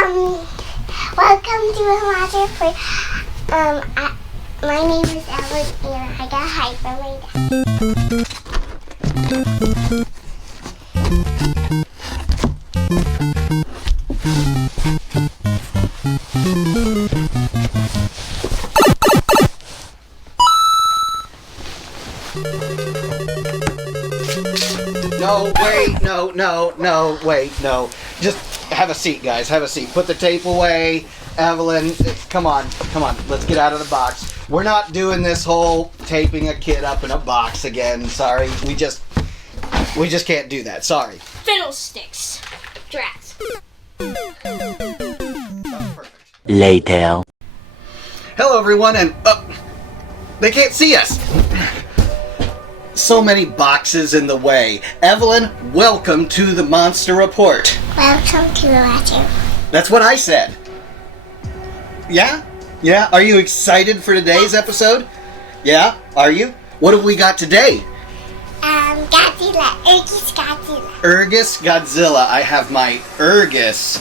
Welcome to another play. My name is Ellen, and I got hype from my No, wait, no, wait, no. Just have a seat, guys, have a seat. Put the tape away. Evelyn, come on, let's get out of the box. We're not doing this whole taping a kid up in a box again. Sorry, we just can't do that. Sorry. Fiddlesticks. Drats. Later. Hello, everyone, and they can't see us. So many boxes in the way. Evelyn, welcome to the Monster Report. Welcome to the lecture. That's what I said. Yeah? Yeah? Are you excited for today's episode? Yeah? Are you? What have we got today? Godzilla. Er-Gis Godzilla. Er-Gis Godzilla. I have my Er-Gis,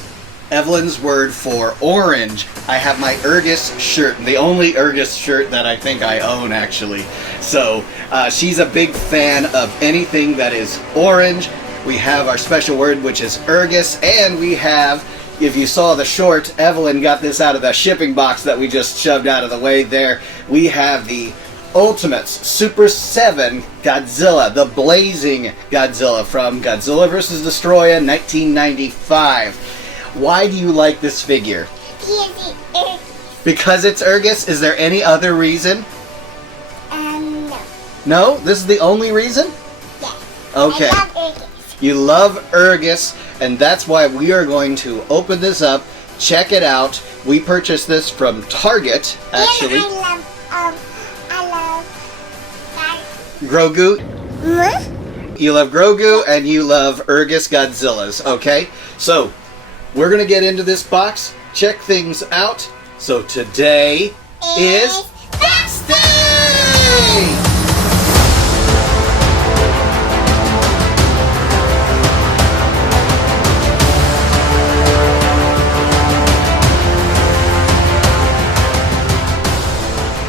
Evelyn's word for orange. I have my Er-Gis shirt, the only Er-Gis shirt that I think I own, actually. So, she's a big fan of anything that is orange. We have our special word, which is Er-Gis, and we have, if you saw the short, Evelyn got this out of the shipping box that we just shoved out of the way there. We have the Ultimates, Super7 Godzilla, the Blazing Godzilla from Godzilla vs. Destoroyah 1995. Why do you like this figure? Because it's Er-Gis? Is there any other reason? No. No? This is the only reason? Yes. Okay. I love Er-Gis. You love Er-Gis, and that's why we are going to open this up, check it out. We purchased this from Target, actually. And I love Grogu. Huh? You love Grogu, and you love Er-Gis Godzillas, okay? So, we're going to get into this box, check things out. So today is Box Day!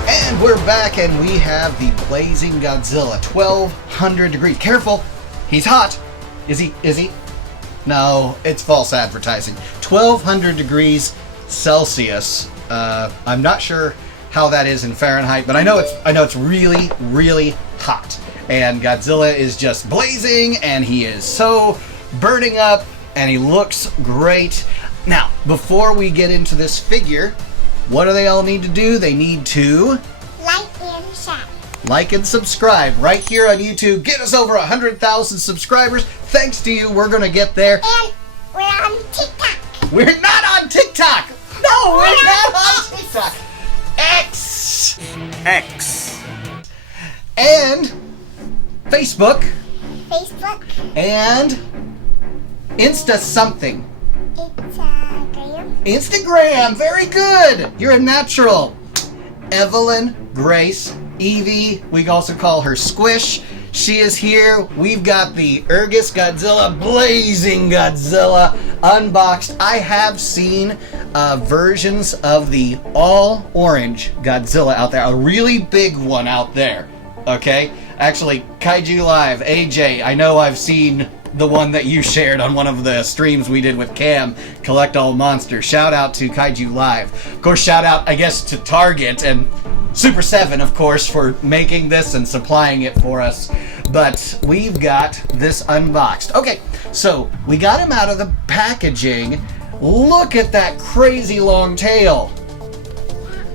And we're back, and we have the Blazing Godzilla, 1200 degrees. Careful, he's hot. Is he? No, it's false advertising. 1200 degrees Celsius. I'm not sure how that is in Fahrenheit, but I know it's really, really hot. And Godzilla is just blazing, and he is so burning up, and he looks great. Now, before we get into this figure, what do they all need to do? They need to like and subscribe right here on YouTube. Get us over 100,000 subscribers. Thanks to you, we're going to get there. And we're on TikTok. We're not on TikTok. No, we're not on TikTok. X. And Facebook. And Insta something. Instagram. Very good. You're a natural. Evelyn, Grace, Evie, we also call her Squish. She is here. We've got the Er-Gis Godzilla, Blazing Godzilla, unboxed. I have seen versions of the all-orange Godzilla out there. A really big one out there, okay? Actually, Kaiju Live, AJ, I know I've seen the one that you shared on one of the streams we did with Cam, Collect All Monsters. Shout out to Kaiju Live. Of course, shout out, I guess, to Target and Super7, of course, for making this and supplying it for us. But we've got this unboxed. Okay, so we got him out of the packaging. Look at that crazy long tail.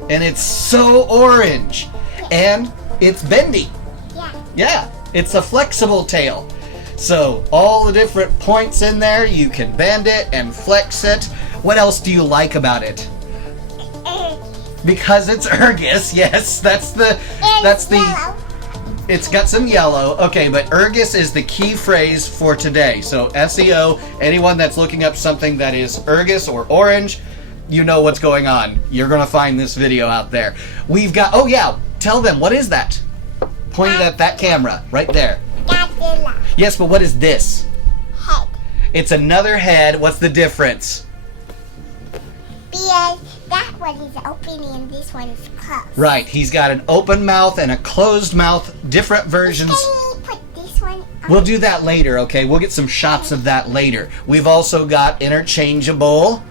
And it's so orange. And it's bendy. Yeah, it's a flexible tail. So all the different points in there, you can bend it and flex it. What else do you like about it? Because it's Er-Gis, yes, it's got some yellow. Okay, but Er-Gis is the key phrase for today. So SEO, anyone that's looking up something that is Er-Gis or orange, you know what's going on. You're gonna find this video out there. We've got, oh yeah, tell them, what is that? Pointed at that camera, right there. Godzilla. Yes, but what is this? Head. It's another head. What's the difference? Because that one is open and this one is closed. Right, he's got an open mouth and a closed mouth, different versions. Can we put this one on? We'll do that later, okay? We'll get some shots of that later. We've also got interchangeable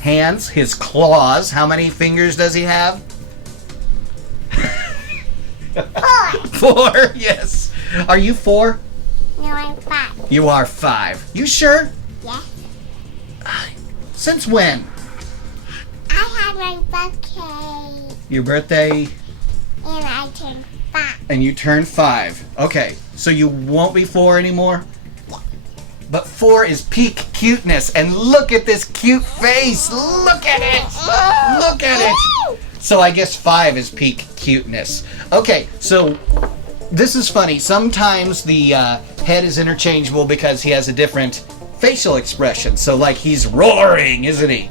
hands, his claws. How many fingers does he have? 4. 4, yes. Are you 4? No, I'm 5. You are 5. You sure? Yeah. Since when? I had my birthday Your birthday, and I turned 5. and you turned 5. Okay, so you won't be 4 anymore? But 4 is peak cuteness, and look at this cute face. Look at it. Look at it. So I guess 5 is peak cuteness. Okay, so this is funny. Sometimes the head is interchangeable because he has a different facial expression. So like he's roaring, isn't he?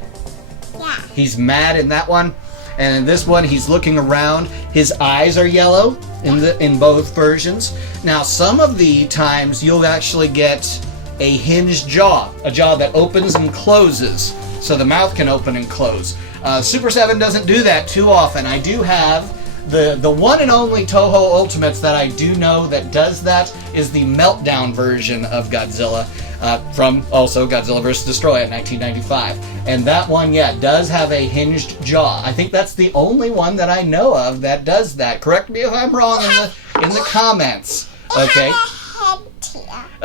Yeah. He's mad in that one. And in this one, he's looking around. His eyes are yellow in both versions. Now, some of the times you'll actually get a hinged jaw, a jaw that opens and closes, so the mouth can open and close. Super 7 doesn't do that too often. I do have the one and only Toho Ultimates that I do know that does that is the Meltdown version of Godzilla from also Godzilla vs. Destoroyah in 1995. And that one, yeah, does have a hinged jaw. I think that's the only one that I know of that does that. Correct me if I'm wrong in the comments. Okay.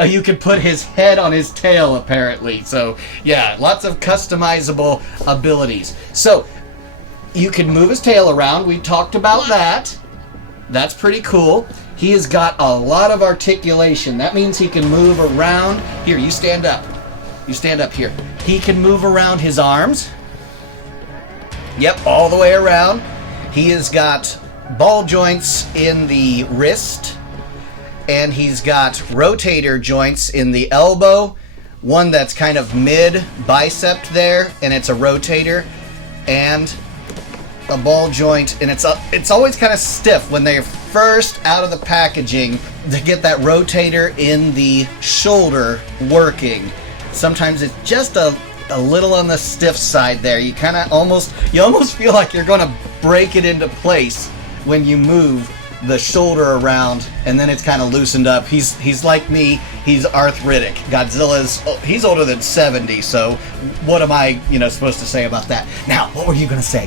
You can put his head on his tail, apparently. So, yeah, lots of customizable abilities. So, you can move his tail around. We talked about that. That's pretty cool. He has got a lot of articulation. That means he can move around. Here, you stand up. You stand up here. He can move around his arms. Yep, all the way around. He has got ball joints in the wrist. And he's got rotator joints in the elbow, one that's kind of mid bicep there, and it's a rotator, and a ball joint, and it's always kind of stiff when they're first out of the packaging to get that rotator in the shoulder working. Sometimes it's just a little on the stiff side there. You kind of almost feel like you're going to break it into place when you move the shoulder around, and then it's kind of loosened up. He's like me. He's arthritic. He's older than 70. So what am I supposed to say about that? Now, what were you gonna say?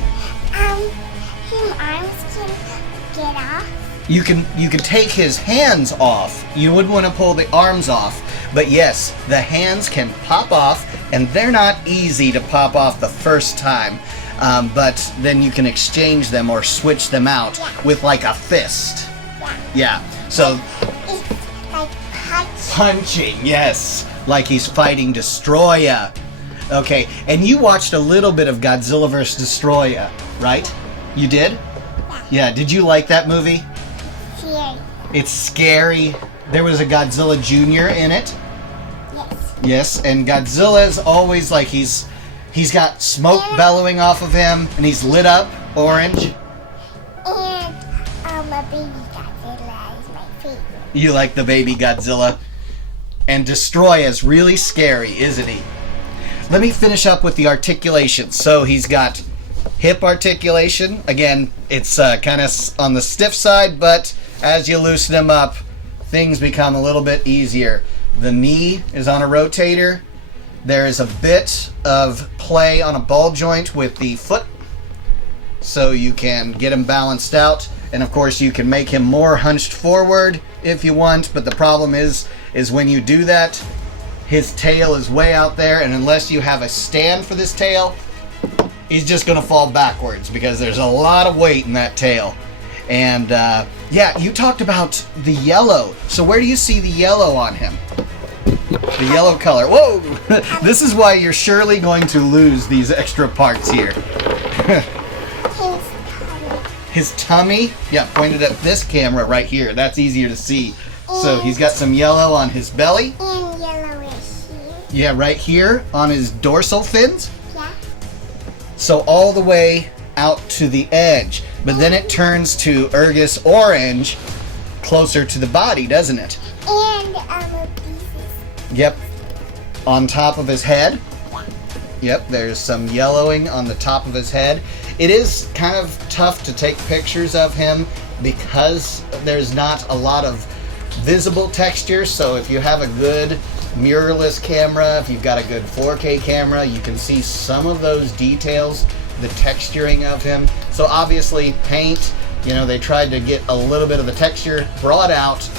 His arms can get off. You can take his hands off. You wouldn't want to pull the arms off, but yes, the hands can pop off, and they're not easy to pop off the first time. But then you can exchange them or switch them out with like a fist. Yeah. So It's like punching, yes, like he's fighting Destoroyah. Okay, and you watched a little bit of Godzilla vs. Destoroyah, right? You did? Yeah. Did you like that movie? scary. It's scary. There was a Godzilla Jr. in it. Yes. Yes, and Godzilla is always like he's got smoke bellowing off of him, and he's lit up orange. And a baby Godzilla is my favorite. You like the baby Godzilla? And Destoroyah is really scary, isn't he? Let me finish up with the articulation. So he's got hip articulation. Again, it's kind of on the stiff side, but as you loosen him up, things become a little bit easier. The knee is on a rotator. There is a bit of play on a ball joint with the foot, so you can get him balanced out. And of course, you can make him more hunched forward if you want, but the problem is when you do that, his tail is way out there, and unless you have a stand for this tail, he's just going to fall backwards because there's a lot of weight in that tail. And yeah, you talked about the yellow. So where do you see the yellow on him? The yellow color. Whoa! This is why you're surely going to lose these extra parts here. His tummy? Yeah, pointed at this camera right here. That's easier to see. So he's got some yellow on his belly. And yellow is here. Yeah, right here on his dorsal fins. Yeah. So all the way out to the edge. But then it turns to Er-Gis orange closer to the body, doesn't it? And pieces. Yep. On top of his head. Yep, there's some yellowing on the top of his head. It is kind of tough to take pictures of him because there's not a lot of visible texture. So if you have a good mirrorless camera, if you've got a good 4K camera, you can see some of those details, the texturing of him. So obviously paint, they tried to get a little bit of the texture brought out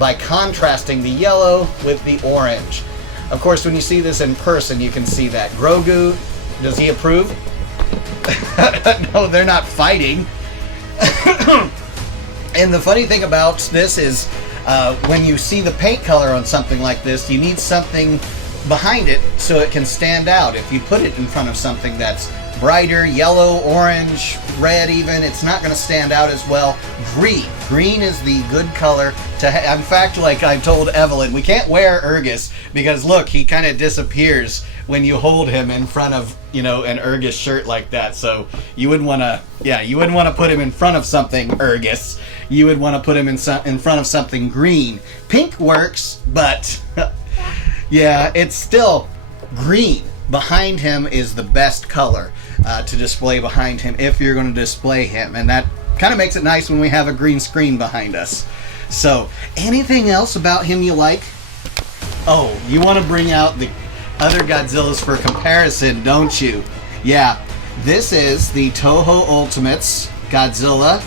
by contrasting the yellow with the orange. Of course, when you see this in person, you can see that. Grogu, does he approve? No, they're not fighting. And the funny thing about this is when you see the paint color on something like this, you need something behind it so it can stand out. If you put it in front of something that's brighter, yellow, orange, red even, it's not going to stand out as well. Green is the good color to in fact, like I told Evelyn, we can't wear Er-Gis because look, he kind of disappears when you hold him in front of, an Er-Gis shirt like that. So you wouldn't want to put him in front of something Er-Gis. You would want to put him in front of something green. Pink works, but yeah, it's still green. Behind him is the best color to display behind him if you're going to display him, and that kind of makes it nice when we have a green screen behind us. So, anything else about him you like? Oh, you want to bring out the other Godzillas for comparison, don't you? Yeah, this is the Toho Ultimates Godzilla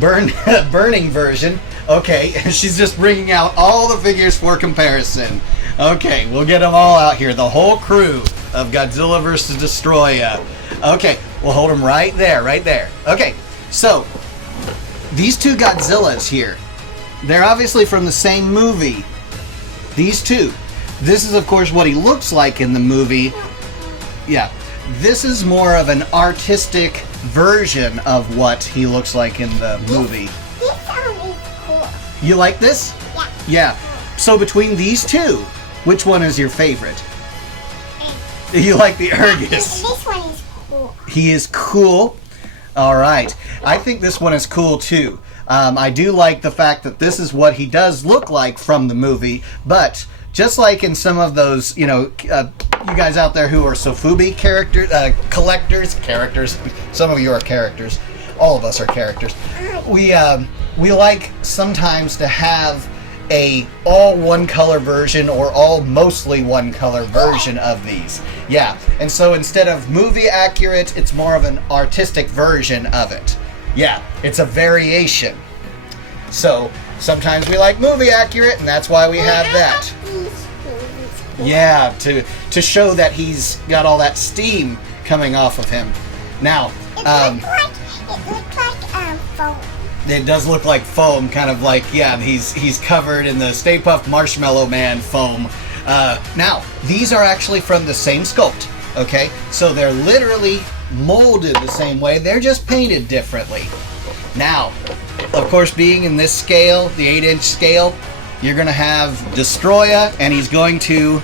burning version. Okay, she's just bringing out all the figures for comparison. Okay, we'll get them all out here. The whole crew of Godzilla vs. Destoroyah. Okay, we'll hold them right there, right there. Okay, so these two Godzillas here, they're obviously from the same movie. These two. This is, of course, what he looks like in the movie. Yeah, this is more of an artistic version of what he looks like in the movie. This one is cool. You like this? Yeah. Yeah. So between these two, which one is your favorite? You like the Er-Gis. This one is cool. He is cool. All right. I think this one is cool too. I do like the fact that this is what he does look like from the movie, but just like in some of those, you guys out there who are Sofubi characters, some of you are characters, all of us are characters. We like sometimes to have a all one color version or all mostly one color version of these. Yeah, and so instead of movie accurate, it's more of an artistic version of it. Yeah, it's a variation. So sometimes we like movie accurate, and that's why we have that. Yeah, to show that he's got all that steam coming off of him. Now, it looks like foam. it does look like foam, kind of like, yeah, he's covered in the Stay Puft Marshmallow Man foam. Now, these are actually from the same sculpt, okay? So they're literally molded the same way, they're just painted differently. Now, of course, being in this scale, the 8-inch scale, you're going to have Destoroyah, and he's going to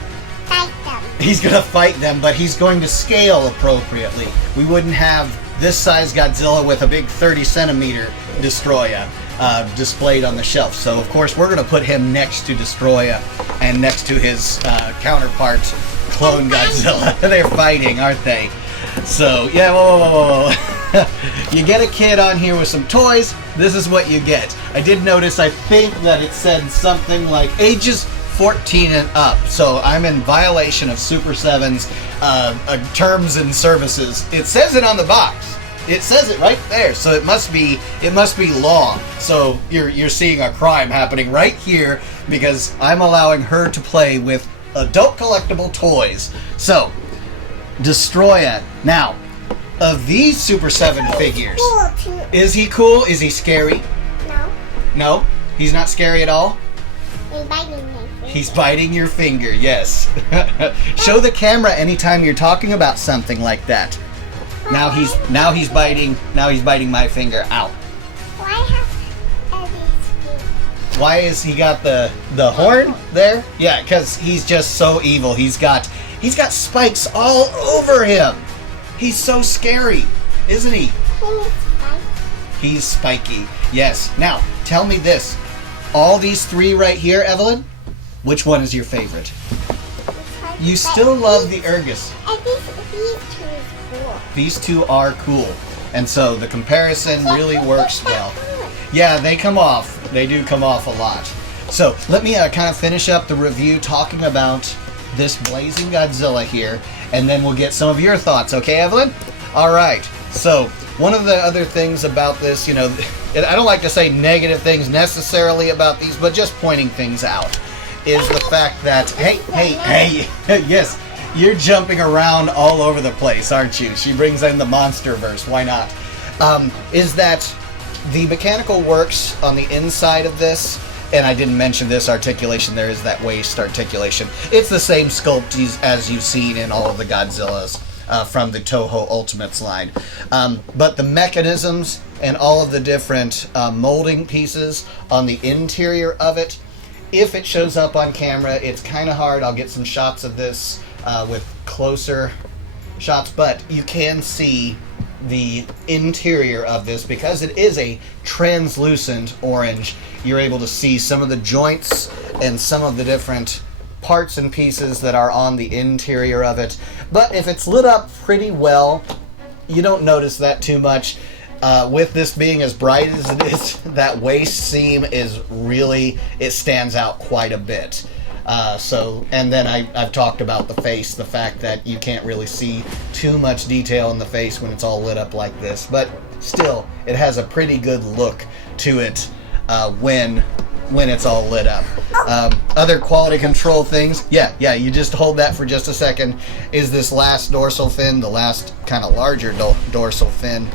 fight them, but he's going to scale appropriately. We wouldn't have this size Godzilla with a big 30-centimeter Destoroyah displayed on the shelf. So, of course, we're going to put him next to Destoroyah and next to his counterpart, Clone Godzilla. They're fighting, aren't they? So, yeah, whoa. You get a kid on here with some toys, this is what you get. I did notice, I think that it said something like ages 14 and up, so I'm in violation of Super7's terms and services. It says it on the box. It says it right there, so it must be law. So you're seeing a crime happening right here because I'm allowing her to play with adult collectible toys. So, Destoroyah. Now, of these Super7 figures, Cool too. is he cool? Is he scary? No, No? He's not scary at all? he's biting me. He's biting your finger, yes. Show the camera anytime you're talking about something like that. Now he's biting my finger. Ow. Why have these feet? Why is he got the horn there? Yeah, because he's just so evil. He's got spikes all over him. He's so scary, isn't he? He's spiky. Yes. Now, tell me this. All these three right here, Evelyn, which one is your favorite? Which one You still love the Er-Gis. And these two is cool. These two are cool. And so the comparison really works well. Cool. Yeah, they come off. They do come off a lot. So let me kind of finish up the review talking about this Blazing Godzilla here, and then we'll get some of your thoughts. Okay, Evelyn? All right. So one of the other things about this, you know, I don't like to say negative things necessarily about these, but just pointing things out, is the fact that, hey, yes, you're jumping around all over the place, aren't you? She brings in the monsterverse. Why not? Is that the mechanical works on the inside of this, and I didn't mention this articulation, there is that waist articulation. It's the same sculpt as you've seen in all of the Godzillas from the Toho Ultimates line. But the mechanisms and all of the different molding pieces on the interior of it, if it shows up on camera, it's kind of hard. I'll get some shots of this with closer shots, but you can see the interior of this because it is a translucent orange. You're able to see some of the joints and some of the different parts and pieces that are on the interior of it. But if it's lit up pretty well, you don't notice that too much. With this being as bright as it is, that waist seam is really, it stands out quite a bit. And then I've talked about the face, the fact that you can't really see too much detail in the face when it's all lit up like this. But still, it has a pretty good look to it when it's all lit up. Other quality control things, yeah, you just hold that for just a second, is this last dorsal fin, the last kind of larger dorsal fin.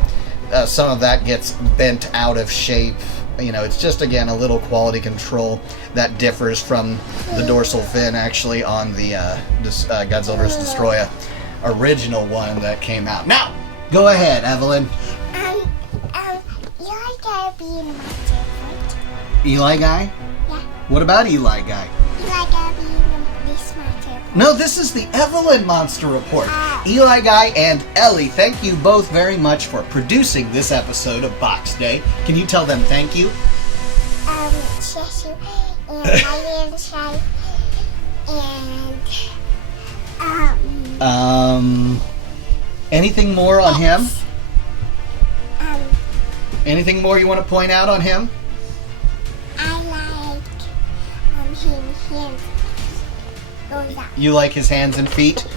Some of that gets bent out of shape. You know, it's just, again, a little quality control that differs from the dorsal fin actually on the Godzilla vs. Destoroyah original one that came out. Now, go ahead, Evelyn. Eli gotta be in my favorite. Eli Guy? Yeah. What about Eli Guy? Eli gotta be in this my favorite. No, this is the Evelyn Monster Report. Ah. Eli Guy and Ellie, thank you both very much for producing this episode of Box Day. Can you tell them thank you? Cheshire, and my name is Shai, and, Anything more on him? um, Anything more you want to point out on him? I like, his hands goes up. You like his hands and feet?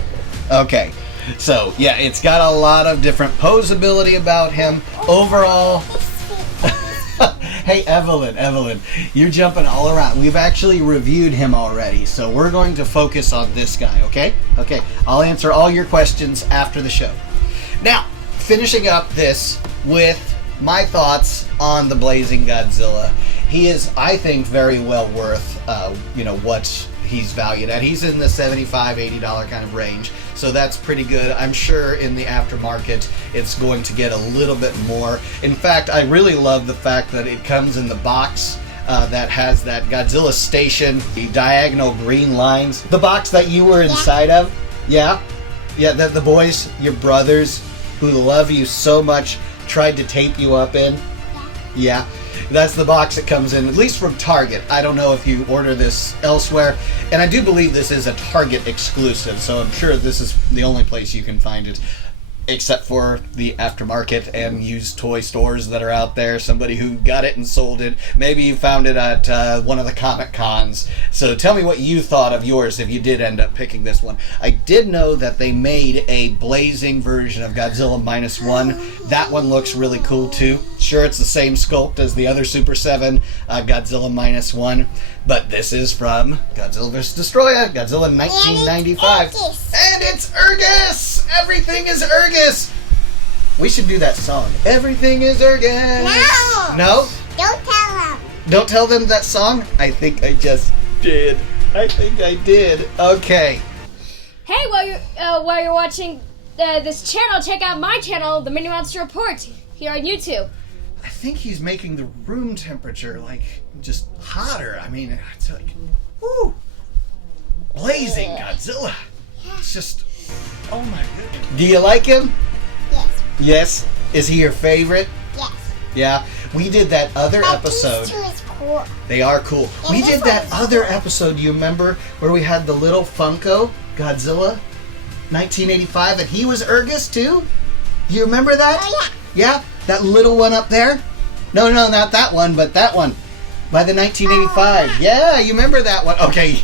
Okay. So, yeah, it's got a lot of different posability about him. Overall, hey, Evelyn, you're jumping all around. We've actually reviewed him already, so we're going to focus on this guy, okay? Okay, I'll answer all your questions after the show. Now, finishing up this with my thoughts on the Blazing Godzilla. He is, I think, very well worth, what he's valued at. He's in the $75, $80 kind of range, so that's pretty good. I'm sure in the aftermarket it's going to get a little bit more. In fact, I really love the fact that it comes in the box that has that Godzilla station, the diagonal green lines. The box that you were inside of, yeah, that the boys, your brothers, who love you so much, tried to tape you up in. Yeah, that's the box it comes in, at least from Target. I don't know if you order this elsewhere, and I do believe this is a Target exclusive, so I'm sure this is the only place you can find it, except for the aftermarket and used toy stores that are out there. Somebody who got it and sold it. Maybe you found it at one of the Comic Cons. So tell me what you thought of yours if you did end up picking this one. I did know that they made a blazing version of Godzilla -1. That one looks really cool too. Sure, it's the same sculpt as the other Super 7 Godzilla -1, but this is from Godzilla vs. Destoroyah, Godzilla 1995. And it's Er-Gis! Everything is Er-Gis! We should do that song. Everything is Er-Gis! No! No? Don't tell him. Don't tell them that song? I think I just did. I think I did. Okay. Hey, while you're watching this channel, check out my channel, The Mini Monster Report, here on YouTube. I think he's making the room temperature, like, just hotter. I mean, it's like, woo! Blazing Godzilla. It's just, oh my goodness. Do you like him? Yes. Yes. Is he your favorite? Yes. Yeah. We did that other But episode. these two is cool. They are cool. And We this did that one's other cool. episode, you remember, where we had the little Funko Godzilla 1985, and he was Er-Gis too? You remember that? Oh, yeah. Yeah? That little one up there? No, not that one, but that one. By the 1985. Yeah, you remember that one. Okay,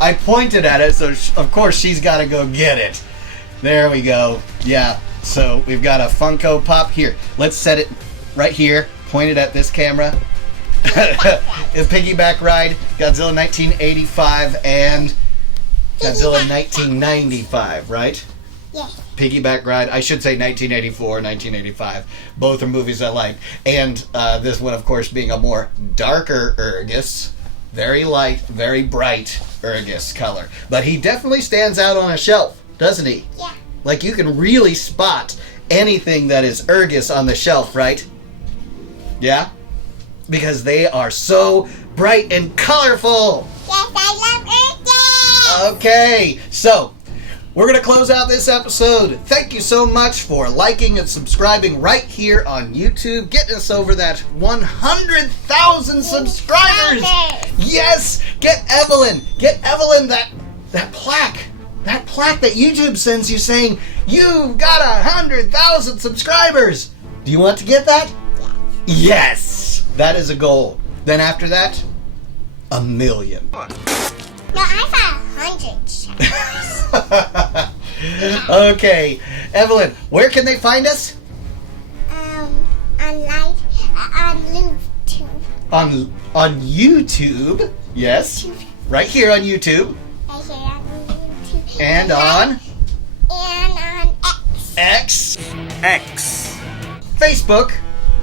I pointed at it, so of course she's got to go get it. There we go. Yeah, so we've got a Funko Pop here. Let's set it right here, pointed at this camera. A piggyback ride, Godzilla 1985 and Godzilla 1995, right? Yes. Piggyback ride. I should say 1984, 1985. Both are movies I like. And this one, of course, being a more darker Er-Gis. Very light, very bright Er-Gis color. But he definitely stands out on a shelf, doesn't he? Yeah. Like you can really spot anything that is Er-Gis on the shelf, right? Yeah? Because they are so bright and colorful. Yes, I love Earth. Okay, so we're going to close out this episode. Thank you so much for liking and subscribing right here on YouTube. Getting us over that 100,000 subscribers. Yes, get Evelyn that plaque. That plaque that YouTube sends you saying, you've got 100,000 subscribers. Do you want to get that? Yes, that is a goal. Then after that, 1 million. No, I've got 100 channels. Okay, Evelyn, where can they find us? On YouTube. On YouTube, yes. Right here on YouTube. Right here on YouTube. And on And on X, X. Facebook,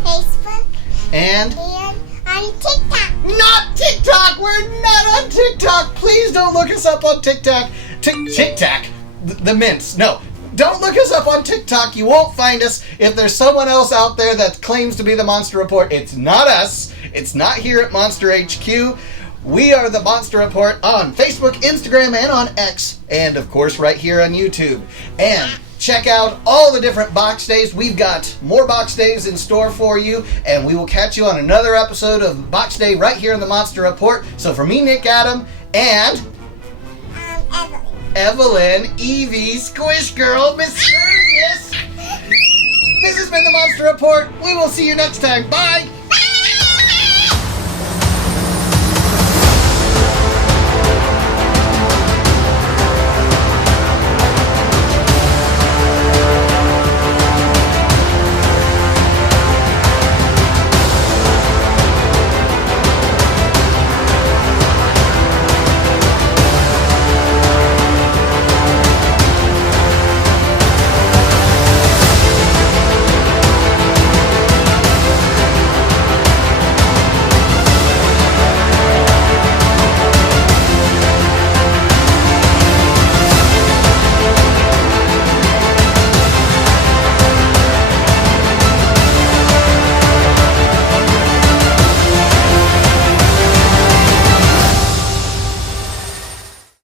Facebook. and And on TikTok. not TikTok. We're not on TikTok. Please don't look us up on TikTok. TikTok, the mints. No, don't look us up on TikTok. You won't find us. If there's someone else out there that claims to be the Monster Report, it's not us. It's not here at Monster HQ. We are the Monster Report on Facebook, Instagram, and on X. And, of course, right here on YouTube. And check out all the different box days. We've got more box days in store for you. And we will catch you on another episode of Box Day right here on the Monster Report. So for me, Nick Adam, and Evelyn. Evie, Squish Girl, Miss Er-Gis. This has been the Monster Report. We will see you next time. Bye.